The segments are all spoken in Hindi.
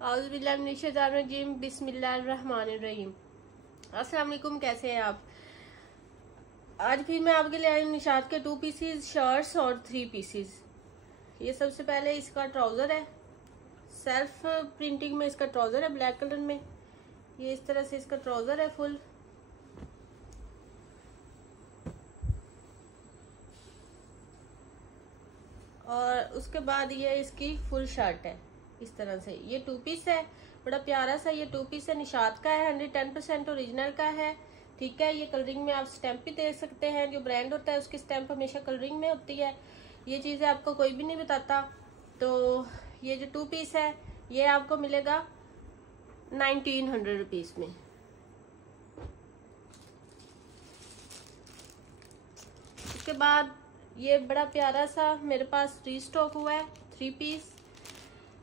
औज़ुबिल्लाहिमिनश्शैतानिर्रजीम बिस्मिल्लाहिर्रहमानिर्रहीम। अस्सलाम वालेकुम, कैसे हैं आप। आज फिर मैं आपके लिए आई हूँ निशात के 2 पीसीज शर्ट्स और 3 पीसीज। ये सबसे पहले इसका ट्राउज़र है, सेल्फ प्रिंटिंग में इसका ट्राउज़र है ब्लैक कलर में। ये इस तरह से इसका ट्राउज़र है फुल। और उसके बाद ये इसकी फुल शर्ट है इस तरह से। ये 2 पीस है, बड़ा प्यारा सा ये 2 पीस है। निशात का है, 110% ओरिजिनल का है। ठीक है, ये कलरिंग में आप स्टैंप भी दे सकते हैं। जो ब्रांड होता है उसकी स्टैंप हमेशा कलरिंग में होती है। ये चीज़ें आपको कोई भी नहीं बताता। तो ये जो 2 पीस है ये आपको मिलेगा 1900 रुपीज़ में। उसके बाद ये बड़ा प्यारा सा मेरे पास रीस्टॉक हुआ है 3 पीस।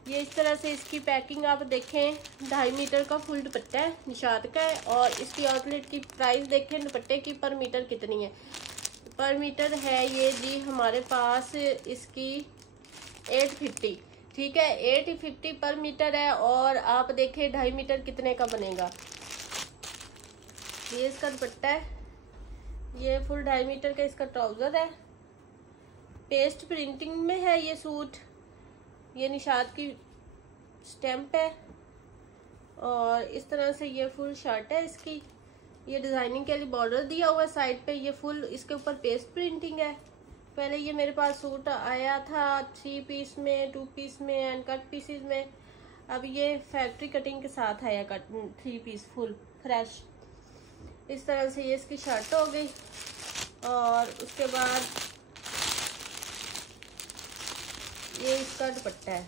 ये इस तरह से इसकी पैकिंग आप देखें, 2.5 मीटर का फुल दुपट्टा है, निशात का है। और इसकी आउटलेट की प्राइस देखें दुपट्टे की पर मीटर कितनी है। पर मीटर है ये जी हमारे पास इसकी 850। ठीक है, 850 पर मीटर है। और आप देखें 2.5 मीटर कितने का बनेगा। ये इसका दुपट्टा है, ये फुल 2.5 मीटर का इसका ट्राउजर है। पेस्ट प्रिंटिंग में है ये सूट। ये निशात की स्टैंप है और इस तरह से ये फुल शर्ट है इसकी। ये डिजाइनिंग के लिए बॉर्डर दिया हुआ है साइड पे। ये फुल इसके ऊपर पेस्ट प्रिंटिंग है। पहले ये मेरे पास सूट आया था 3 पीस में, 2 पीस में एंड कट पीसेस में। अब ये फैक्ट्री कटिंग के साथ आया 3 पीस फुल फ्रेश। इस तरह से ये इसकी शर्ट हो गई। और उसके बाद ये इसका दुपट्टा है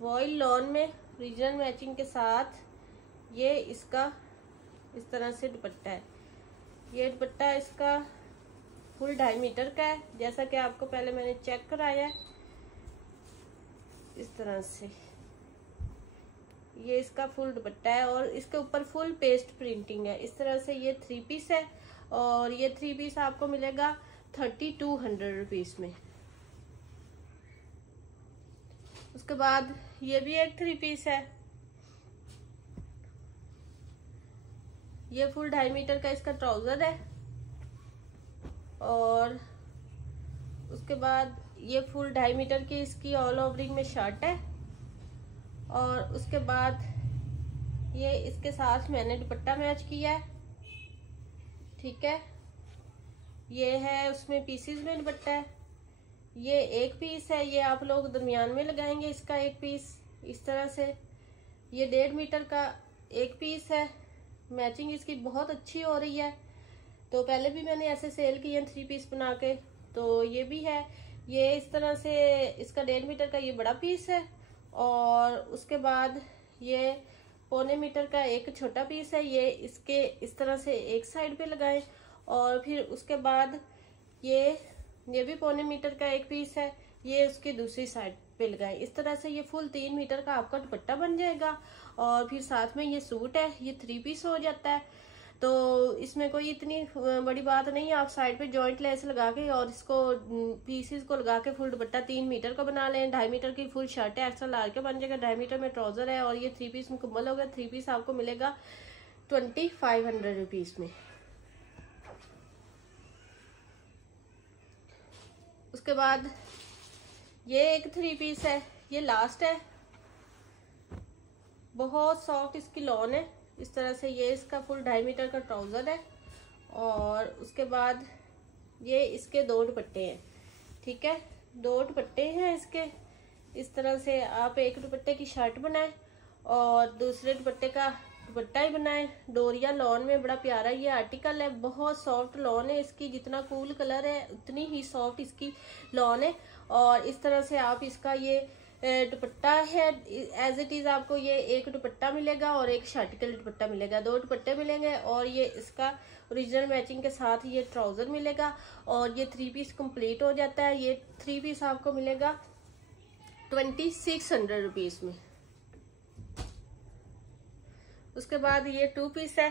वॉइल लॉन में रीजनल मैचिंग के साथ। ये इसका इस तरह से दुपट्टा है। ये दुपट्टा इसका फुल 2.5 मीटर का है, जैसा कि आपको पहले मैंने चेक कराया है। इस तरह से ये इसका फुल दुपट्टा है और इसके ऊपर फुल पेस्ट प्रिंटिंग है। इस तरह से ये 3 पीस है और ये 3 पीस आपको मिलेगा 3200 रुपीज में। उसके बाद ये भी एक 3 पीस है। ये फुल 2.5 मीटर का इसका ट्राउजर है। और उसके बाद ये फुल 2.5 मीटर की इसकी ऑल ओवरिंग में शर्ट है। और उसके बाद ये इसके साथ मैंने दुपट्टा मैच किया है। ठीक है, ये है उसमें पीसीज में दुपट्टा है। ये एक पीस है, ये आप लोग दरमियान में लगाएंगे इसका एक पीस इस तरह से। ये 1.5 मीटर का एक पीस है। मैचिंग इसकी बहुत अच्छी हो रही है। तो पहले भी मैंने ऐसे सेल किए 3 पीस बना के, तो ये भी है। ये इस तरह से इसका 1.5 मीटर का ये बड़ा पीस है। और उसके बाद ये 1.25 मीटर का एक छोटा पीस है। ये इसके इस तरह से एक साइड पे लगाएं। और फिर उसके बाद ये भी 1.25 मीटर का एक पीस है, ये उसकी दूसरी साइड पे लगाएं। इस तरह से ये फुल 3 मीटर का आपका दुपट्टा बन जाएगा। और फिर साथ में ये सूट है, ये 3 पीस हो जाता है। तो इसमें कोई इतनी बड़ी बात नहीं है। आप साइड पे जॉइंट लेस लगा के और इसको पीसेस को लगा के फुल दुपट्टा 3 मीटर का बना लें। 2.5 मीटर की फुल शर्ट है, एक्स्ट्रा लार्ज के बन जाएगा। 2.5 मीटर में ट्राउजर है और ये 3 पीस मुकम्मल हो गया। 3 पीस आपको मिलेगा 2500 रुपीज में। उसके बाद ये एक 3 पीस है, ये लास्ट है। बहुत सॉफ्ट इसकी लॉन है। इस तरह से ये इसका फुल 2.5 मीटर का ट्राउजर है। और उसके बाद ये इसके 2 दुपट्टे हैं। ठीक है, 2 दुपट्टे हैं इसके। इस तरह से आप एक दुपट्टे की शर्ट बनाएं और दूसरे दुपट्टे का दुपट्टा ही बनाएं। डोरिया लॉन में बड़ा प्यारा ये आर्टिकल है। बहुत सॉफ्ट लॉन है इसकी, जितना कूल कलर है उतनी ही सॉफ्ट इसकी लॉन है। और इस तरह से आप इसका ये दुपट्टा है एज इट इज आपको ये एक दुपट्टा मिलेगा और एक शर्ट के लिए दुपट्टा मिलेगा। 2 दुपट्टे मिलेंगे और ये इसका ओरिजिनल मैचिंग के साथ ये ट्राउजर मिलेगा। और ये 3 पीस कंप्लीट हो जाता है। ये 3 पीस आपको मिलेगा 2600 रुपीज में। उसके बाद ये 2 पीस है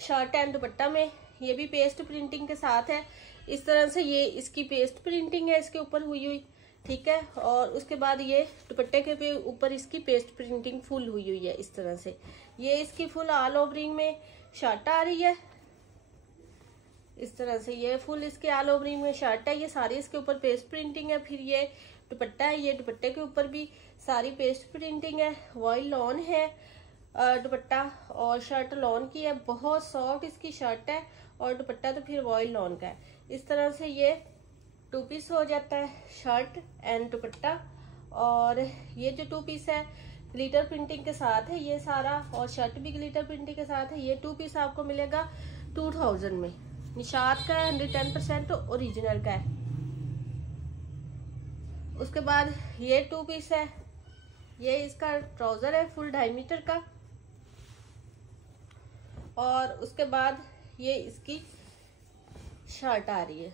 शर्ट एंड दुपट्टा में। ये भी पेस्ट प्रिंटिंग के साथ है। इस तरह से ये इसकी पेस्ट प्रिंटिंग है इसके ऊपर हुई हुई। ठीक है। और उसके बाद ये दुपट्टे के पे ऊपर इसकी पेस्ट प्रिंटिंग फुल हुई हुई है इस तरह से। ये इसकी फुल ऑल ओवरिंग में शर्ट आ रही है इस तरह से। ये फुल इसके ऑल ओवरिंग में शर्ट है, ये सारी इसके ऊपर पेस्ट प्रिंटिंग है। फिर ये दुपट्टा है, ये दुपट्टे के ऊपर भी सारी पेस्ट प्रिंटिंग है। वॉइल लॉन है दुपट्टा और शर्ट लॉन की है, बहुत सॉफ्ट इसकी शर्ट है और दुपट्टा तो फिर वॉइल लॉन का है। इस तरह से ये 2 पीस हो जाता है, शर्ट एंड दुपट्टा। और ये जो 2 पीस है ग्लिटर प्रिंटिंग के साथ है ये सारा, और शर्ट भी ग्लिटर प्रिंटिंग के साथ है। ये 2 पीस आपको मिलेगा 2000 में। निशात का है, 110% ओरिजिनल का है। उसके बाद ये 2 पीस है, ये इसका ट्राउजर है फुल 2.5 मीटर का। और उसके बाद ये इसकी शर्ट आ रही है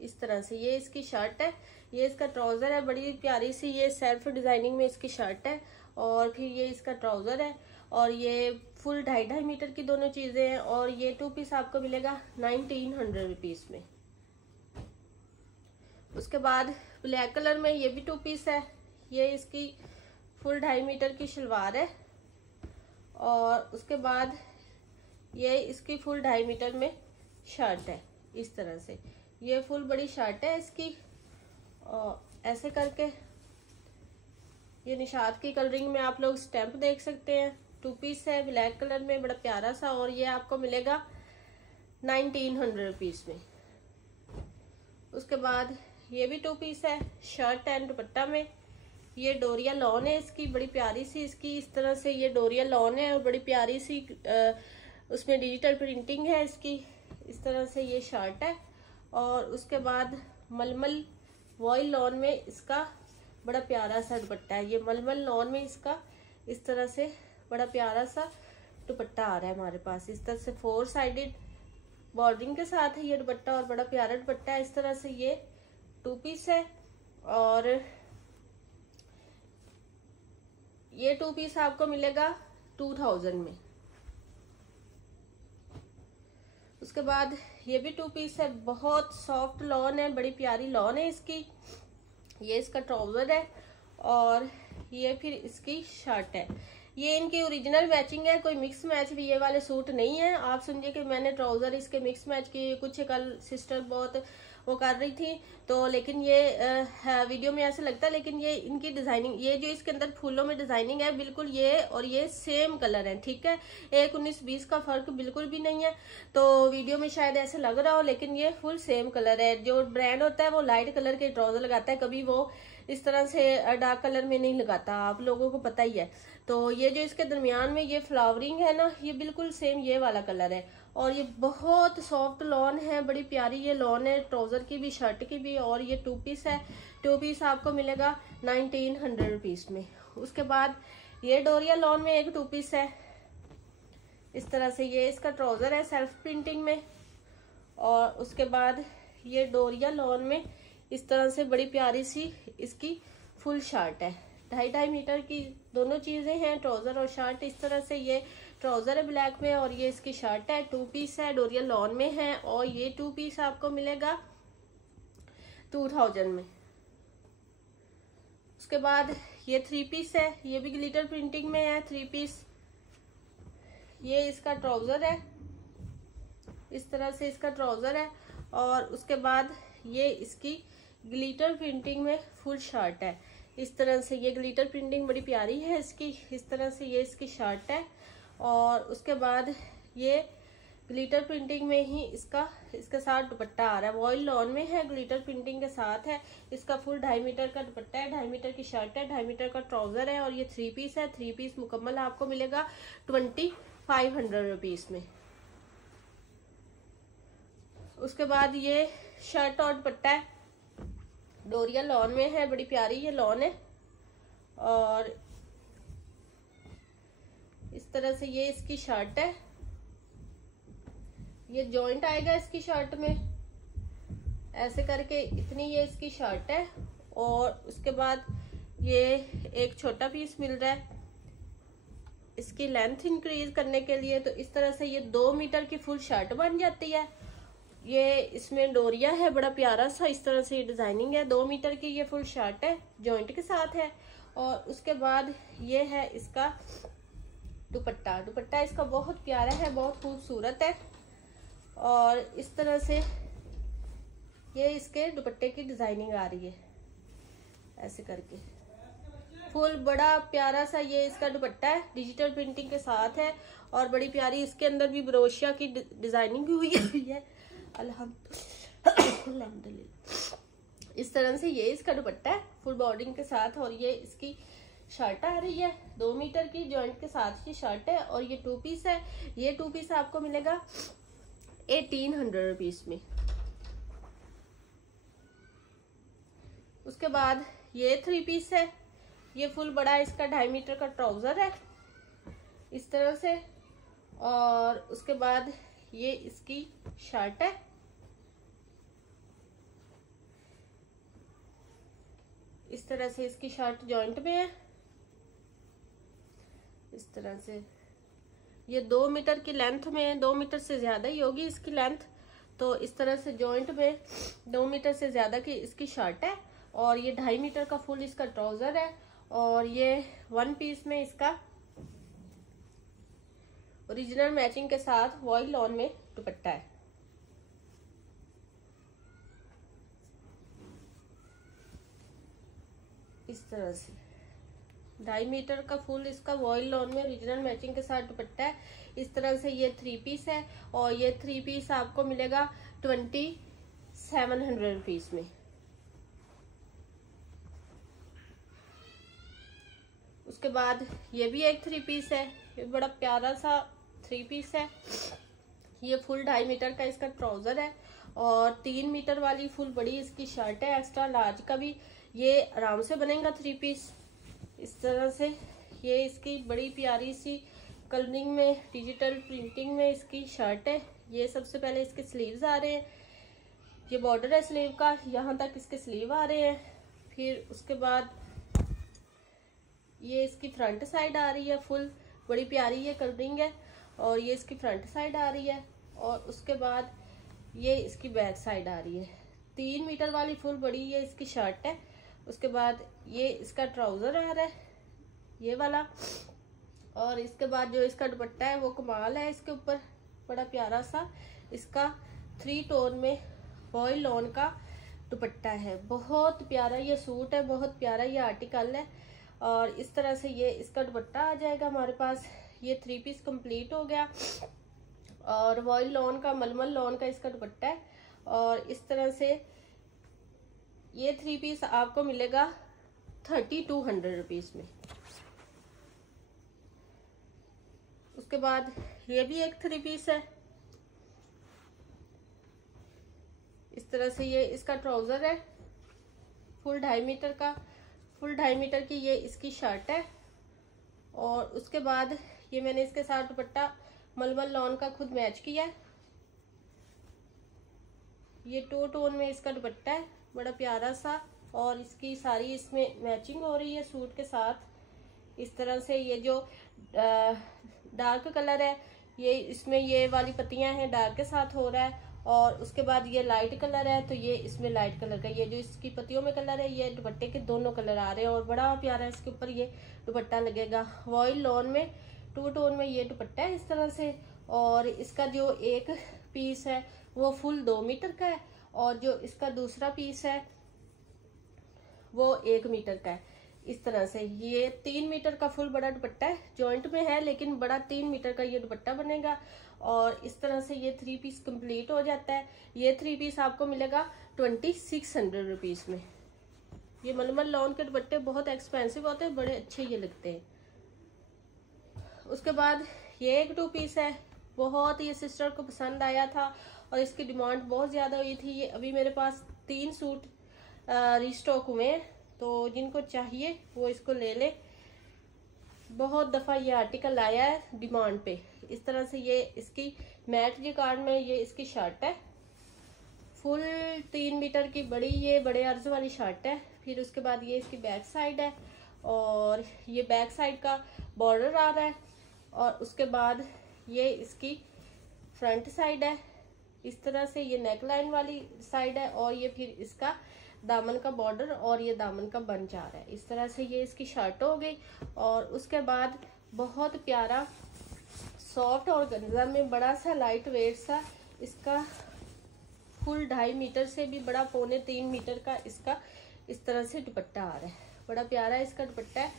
इस तरह से। ये इसकी शर्ट है, ये इसका ट्राउजर है, बड़ी प्यारी सी ये सेल्फ डिजाइनिंग में इसकी शर्ट है। और फिर ये इसका ट्राउजर है और ये फुल 2.5 मीटर की दोनों चीजें हैं। और ये 2 पीस आपको मिलेगा 1900 रुपीज में। उसके बाद ब्लैक कलर में ये भी 2 पीस है, ये इसकी फुल 2.5 मीटर की शलवार है। और उसके बाद ये इसकी फुल 2.5 मीटर में शर्ट है इस तरह से। ये फुल बड़ी शर्ट है इसकी। और ऐसे करके ये निशात की कलरिंग में आप लोग स्टैंप देख सकते हैं। 2 पीस है ब्लैक कलर में, बड़ा प्यारा सा। और ये आपको मिलेगा 1900 रुपीज में। उसके बाद ये भी 2 पीस है शर्ट एंड दुपट्टा में। ये डोरिया लॉन है इसकी, बड़ी प्यारी सी इसकी इस तरह से ये डोरिया लॉन है और बड़ी प्यारी सी उसमें डिजिटल प्रिंटिंग है इसकी इस तरह से। ये शर्ट है। और उसके बाद मलमल वॉइल लॉन में इसका बड़ा प्यारा सा दुपट्टा है। ये मलमल लॉन में इसका इस तरह से बड़ा प्यारा सा दुपट्टा आ रहा है हमारे पास इस तरह से। 4 साइडेड बॉर्डरिंग के साथ है ये दुपट्टा और बड़ा प्यारा दुपट्टा है इस तरह से। ये 2 पीस है और ये 2 पीस आपको मिलेगा 2000 में। उसके बाद ये भी 2 पीस है, बहुत सॉफ्ट लॉन है, बड़ी प्यारी लॉन है इसकी। ये इसका ट्राउजर है और ये फिर इसकी शर्ट है। ये इनकी ओरिजिनल मैचिंग है, कोई मिक्स मैच भी ये वाले सूट नहीं है। आप समझिए कि मैंने ट्राउजर इसके मिक्स मैच किए। कुछ कल सिस्टर बहुत वो कर रही थी तो, लेकिन ये वीडियो में ऐसा लगता है, लेकिन ये इनकी डिजाइनिंग, ये जो इसके अंदर फूलों में डिजाइनिंग है बिल्कुल ये और ये सेम कलर है। ठीक है, 19-20 का फर्क बिल्कुल भी नहीं है। तो वीडियो में शायद ऐसा लग रहा हो, लेकिन ये फुल सेम कलर है। जो ब्रांड होता है वो लाइट कलर के ट्राउजर लगाता है, कभी वो इस तरह से डार्क कलर में नहीं लगाता, आप लोगों को पता ही है। तो ये जो इसके दरमियान में ये फ्लावरिंग है ना, ये बिल्कुल सेम ये वाला कलर है। और ये बहुत सॉफ्ट लॉन है, बड़ी प्यारी ये लॉन है, ट्राउजर की भी शर्ट की भी। और ये 2 पीस है, 2 पीस आपको मिलेगा 1900 रुपीज में। उसके बाद ये डोरिया लॉन में एक 2 पीस है इस तरह से। ये इसका ट्राउजर है सेल्फ प्रिंटिंग में। और उसके बाद ये डोरिया लॉन में इस तरह से बड़ी प्यारी सी इसकी फुल शर्ट है। 2.5 मीटर की दोनों चीजें हैं, ट्राउजर और शर्ट इस तरह से। ये ट्राउजर है ब्लैक में और ये इसकी शर्ट है, 2 पीस है, डोरिया लॉन में है। और ये 2 पीस आपको मिलेगा 2000 में। उसके बाद ये 3 पीस है, ये भी ग्लिटर प्रिंटिंग में है 3 पीस। ये इसका ट्राउजर है इस तरह से, इसका ट्राउजर है। और उसके बाद ये इसकी ग्लिटर प्रिंटिंग में फुल शर्ट है इस तरह से। ये ग्लिटर प्रिंटिंग बड़ी प्यारी है इसकी इस तरह से। ये इसकी शर्ट है। और उसके बाद ये ग्लिटर प्रिंटिंग में ही इसके साथ दुपट्टा आ रहा है, वॉइल लॉन में है, ग्लिटर प्रिंटिंग के साथ है। इसका फुल 2.5 मीटर का दुपट्टा है, 2.5 मीटर की शर्ट है, 2.5 मीटर का ट्राउजर है। और ये 3 पीस है, 3 पीस मुकम्मल आपको मिलेगा 2500 रुपीज में। उसके बाद ये शर्ट और दुपट्टा है, डोरिया लॉन में है, बड़ी प्यारी ये लॉन है। और इस तरह से ये इसकी शर्ट है, ये जॉइंट आएगा इसकी शर्ट में ऐसे करके, इतनी ये इसकी शर्ट है। और उसके बाद ये एक छोटा पीस मिल रहा है इसकी लेंथ इंक्रीज करने के लिए। तो इस तरह से ये 2 मीटर की फुल शर्ट बन जाती है। ये इसमें डोरिया है, बड़ा प्यारा सा इस तरह से डिजाइनिंग है। 2 मीटर की ये फुल शर्ट है, जॉइंट के साथ है। और उसके बाद ये है इसका दुपट्टा। दुपट्टा इसका बहुत प्यारा है, बहुत खूबसूरत है। और इस तरह से ये इसके दुपट्टे की डिजाइनिंग आ रही है, ऐसे करके फुल बड़ा प्यारा सा ये इसका दुपट्टा है, डिजिटल प्रिंटिंग के साथ है। और बड़ी प्यारी इसके अंदर भी ब्रोशिया की डिजाइनिंग हुई है। अल्हम्दुलिल्लाह। इस तरह से ये इसका दुपट्टा है फुल बॉर्डिंग के साथ। और ये इसकी शर्ट आ रही है 2 मीटर की, जॉइंट के साथ की शर्ट है। और ये 2 पीस है। ये 2 पीस आपको मिलेगा 1800 रुपीज में। उसके बाद ये 3 पीस है। ये फुल बड़ा इसका 2.5 मीटर का ट्राउजर है इस तरह से। और उसके बाद ये इसकी शर्ट है। इस तरह से इसकी शर्ट जॉइंट में है, इस तरह से। ये 2 मीटर की लेंथ में, 2 मीटर से ज्यादा ही होगी इसकी लेंथ। तो इस तरह से जॉइंट में 2 मीटर से ज्यादा की इसकी शर्ट है। और ये 2.5 मीटर का फुल इसका ट्राउजर है। और ये 1 पीस में इसका ओरिजिनल मैचिंग के साथ वॉइल लॉन में दुपट्टा है। इस तरह से 2.5 मीटर का फुल इसका वॉइल लॉन में ओरिजिनल मैचिंग के साथ दुपट्टा है। इस तरह से ये 3 पीस है। और ये 3 पीस आपको मिलेगा 2700 रुपीज में। उसके बाद ये भी एक 3 पीस है। ये बड़ा प्यारा सा 3 पीस है। ये फुल 2.5 मीटर का इसका ट्राउजर है। और 3 मीटर वाली फुल बड़ी इसकी शर्ट है, एक्स्ट्रा लार्ज का भी। ये आराम से बनेगा 3 पीस इस तरह से। ये इसकी बड़ी प्यारी सी कलरिंग में, डिजिटल प्रिंटिंग में इसकी शर्ट है। ये सबसे पहले इसके स्लीव्स आ रहे हैं। ये बॉर्डर है स्लीव का, यहाँ तक इसके स्लीव आ रहे हैं। फिर उसके बाद ये इसकी फ्रंट साइड आ रही है फुल, बड़ी प्यारी ये कलरिंग है। और ये इसकी फ्रंट साइड आ रही है। और उसके बाद ये इसकी बैक साइड आ रही है। 3 मीटर वाली फुल बड़ी ये इसकी शर्ट है। उसके बाद ये इसका ट्राउजर आ रहा है, ये वाला। और इसके बाद जो इसका दुपट्टा है वो कमाल है, इसके ऊपर बड़ा प्यारा सा इसका 3 टोन में वॉइल लॉन का दुपट्टा है। बहुत प्यारा ये सूट है, बहुत प्यारा ये आर्टिकल है। और इस तरह से ये इसका दुपट्टा आ जाएगा हमारे पास। ये 3 पीस कंप्लीट हो गया। और वॉइल लॉन का, मलमल लॉन का इसका दुपट्टा है। और इस तरह से ये 3 पीस आपको मिलेगा 3200 रुपीज में। उसके बाद ये भी एक 3 पीस है। इस तरह से ये इसका ट्राउजर है फुल 2.5 मीटर का, फुल 2.5 मीटर की ये इसकी शर्ट है। और उसके बाद ये मैंने इसके साथ दुपट्टा मलमल लॉन का खुद मैच किया है। ये 2 टोन में इसका दुपट्टा है, बड़ा प्यारा सा। और इसकी सारी इसमें मैचिंग हो रही है सूट के साथ। इस तरह से ये जो डार्क कलर है, ये इसमें ये वाली पत्तियां हैं, डार्क के साथ हो रहा है। और उसके बाद ये लाइट कलर है, तो ये इसमें लाइट कलर का, ये जो इसकी पत्तियों में कलर है, ये दुपट्टे के दोनों कलर आ रहे हैं। और बड़ा प्यारा इसके ऊपर ये दुपट्टा लगेगा। वॉइल लॉन में 2 टोन में ये दुपट्टा है इस तरह से। और इसका जो एक पीस है वो फुल 2 मीटर का है। और जो इसका दूसरा पीस है वो 1 मीटर का है। इस तरह से ये 3 मीटर का फुल बड़ा दुपट्टा है, जॉइंट में है लेकिन बड़ा 3 मीटर का ये दुपट्टा बनेगा। और इस तरह से ये 3 पीस कंप्लीट हो जाता है। ये 3 पीस आपको मिलेगा 2600 रुपीज में। ये मलमल लॉन के दुपट्टे बहुत एक्सपेंसिव होते हैं, बड़े अच्छे ये लगते हैं। उसके बाद ये एक 2 पीस है, बहुत ये सिस्टर को पसंद आया था और इसकी डिमांड बहुत ज्यादा हुई थी। ये अभी मेरे पास 3 सूट रिस्टॉक हुए हैं, तो जिनको चाहिए वो इसको ले ले। बहुत दफा ये आर्टिकल आया है डिमांड पे। इस तरह से ये इसकी मैट जिकार्ड में ये इसकी शर्ट है, फुल 3 मीटर की बड़ी, ये बड़े अर्ज वाली शर्ट है। फिर उसके बाद ये इसकी बैक साइड है और ये बैक साइड का बॉर्डर आ रहा है। और उसके बाद ये इसकी फ्रंट साइड है, इस तरह से ये नेक लाइन वाली साइड है और ये फिर इसका दामन का बॉर्डर और ये दामन का बंच आ रहा है। इस तरह से ये इसकी शर्ट हो गई। और उसके बाद बहुत प्यारा सॉफ्ट और गंजा में बड़ा सा लाइट वेट सा इसका फुल 2.5 मीटर से भी बड़ा 2.25 मीटर का इसका इस तरह से दुपट्टा आ रहा है। बड़ा प्यारा इसका दुपट्टा है,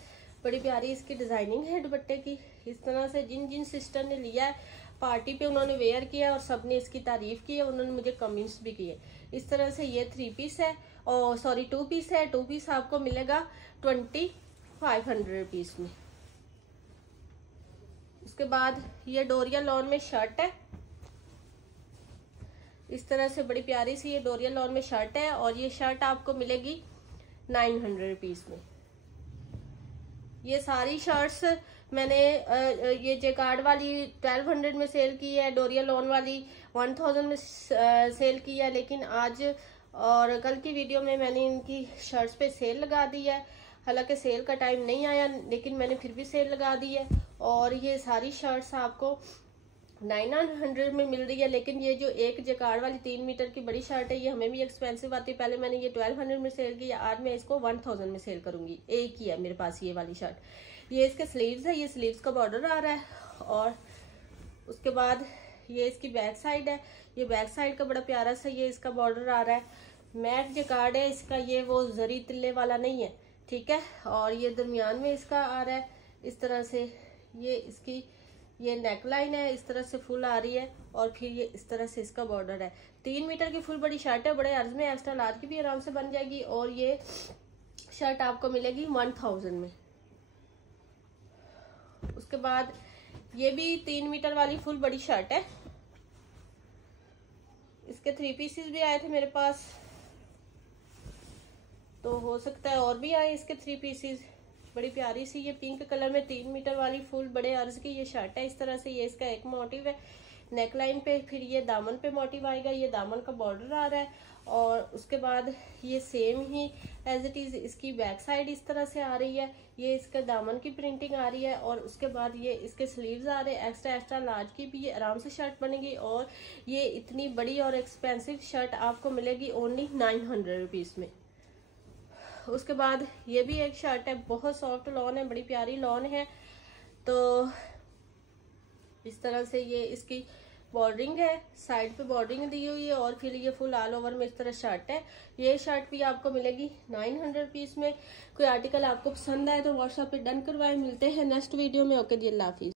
बड़ी प्यारी इसकी डिजाइनिंग है दुपट्टे की। इस तरह से जिन जिन सिस्टर ने लिया है पार्टी पे उन्होंने वेयर किया और सबने इसकी तारीफ की है, उन्होंने मुझे कमेंट्स भी किए। इस तरह से ये 3 पीस है और सॉरी 2 पीस है। 2 पीस आपको मिलेगा 2500 रुपीज में। उसके बाद ये डोरिया लॉन में शर्ट है। इस तरह से बड़ी प्यारी सी ये डोरिया लॉन में शर्ट है और ये शर्ट आपको मिलेगी 900 रुपीज में। ये सारी शर्ट्स मैंने ये जेकार्ड वाली 1200 में सेल की है, डोरिया लॉन वाली 1000 में सेल की है, लेकिन आज और कल की वीडियो में मैंने इनकी शर्ट्स पे सेल लगा दी है। हालांकि सेल का टाइम नहीं आया लेकिन मैंने फिर भी सेल लगा दी है। और ये सारी शर्ट्स आपको 900 में मिल रही है। लेकिन ये जो एक जेकार्ड वाली 3 मीटर की बड़ी शर्ट है ये हमें भी एक्सपेंसिव आती है। पहले मैंने ये 1200 में सेल की, आज मैं इसको 1000 में सेल करूंगी। एक ही है मेरे पास ये वाली शर्ट। ये इसके स्लीव्स है, ये स्लीव्स का बॉर्डर आ रहा है। और उसके बाद ये इसकी बैक साइड है। ये बैक साइड का बड़ा प्यारा सा ये इसका बॉर्डर आ रहा है। मैट जेकार्ड है इसका, ये वो जरी तिल्ले वाला नहीं है, ठीक है। और ये दरमियान में इसका आ रहा है इस तरह से। ये इसकी ये नेक लाइन है, इस तरह से फुल आ रही है और फिर ये इस तरह से इसका बॉर्डर है। 3 मीटर की फुल बड़ी शर्ट है, बड़े अर्ज में एक्स्ट्रा लार्ज की भी आराम से बन जाएगी। और ये शर्ट आपको मिलेगी 1000 में। उसके बाद ये भी 3 मीटर वाली फुल बड़ी शर्ट है। इसके 3 पीसेस भी आए थे मेरे पास, तो हो सकता है और भी आए इसके 3 पीसेस। बड़ी प्यारी सी ये पिंक कलर में 3 मीटर वाली फुल बड़े अर्ज की ये शर्ट है। इस तरह से ये इसका एक मोटिव है नेक लाइन पे, फिर ये दामन पे मोटिव आएगा, ये दामन का बॉर्डर आ रहा है। और उसके बाद ये सेम ही एज इट इज इसकी बैक साइड इस तरह से आ रही है, ये इसका दामन की प्रिंटिंग आ रही है। और उसके बाद ये इसके स्लीव्स आ रहे हैं एक्स्ट्रा एक्स्ट्रा लार्ज की भी, ये आराम से शर्ट बनेगी। और ये इतनी बड़ी और एक्सपेंसिव शर्ट आपको मिलेगी ओनली 900 रुपीज में। उसके बाद ये भी एक शर्ट है, बहुत सॉफ्ट लॉन है, बड़ी प्यारी लॉन है। तो इस तरह से ये इसकी बॉर्डरिंग है, साइड पे बॉर्डरिंग दी हुई है और फिर ये फुल ऑल ओवर में इस तरह शर्ट है। ये शर्ट भी आपको मिलेगी 900 रुपीज में। कोई आर्टिकल आपको पसंद आए तो व्हाट्सएप पे डन करवाए। मिलते हैं नेक्स्ट वीडियो में। ओके जी, अल्लाह हाफिज।